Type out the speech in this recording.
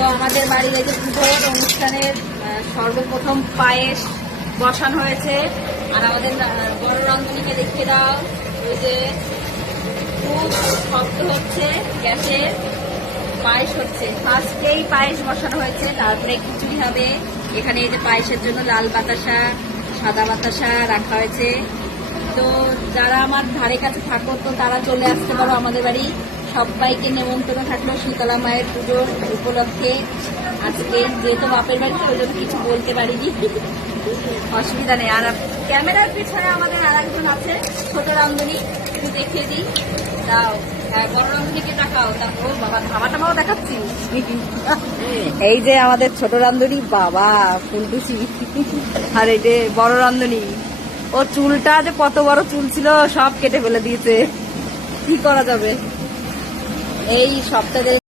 তো আমাদের বাড়ির এই যে পুজোর অনুষ্ঠানের সর্বপ্রথম পায়েস বসানো হয়েছে। আর আমাদের বড় রাঁধুনিকে দেখিয়ে দাও, ওই যে খুব শব্দ হচ্ছে গ্যাসের, পায়েস হচ্ছে। ফার্স্টেই পায়েস বসানো হয়েছে, তারপরে খিচুড়ি হবে। এখানে এই যে পায়েসের জন্য লাল বাতাসা, সাদা বাতাসা রাখা হয়েছে। তো যারা আমার ধারে কাছে থাকো তো তারা চলে আসতে পারো আমাদের বাড়ি। সবাইকে নেমন্তন্ন থাকলো শীতলা মায়ের পুজোর উপলক্ষে। আজকে যেহেতু বাপের বাড়িতে ওই জন্য কিছু বলতে পারিনি, অসুবিধা নেই। আর ক্যামেরার পিছনে আমাদের আর একজন আছে, ছোট রাঁধুনি, একটু দেখিয়ে দিই। দাও, বড় রাঁধুনিকে দেখাও। তারপর বাবা ধাবা টাবাও দেখাচ্ছি। এই যে আমাদের ছোট রাঁধুনি, বাবা ফুলটুসি। আর এই যে বড় রাঁধুনি, ও চুলটা যে কত বড় চুল ছিল সব কেটে ফেলে দিয়েছে, কি করা যাবে। এই সপ্তাহে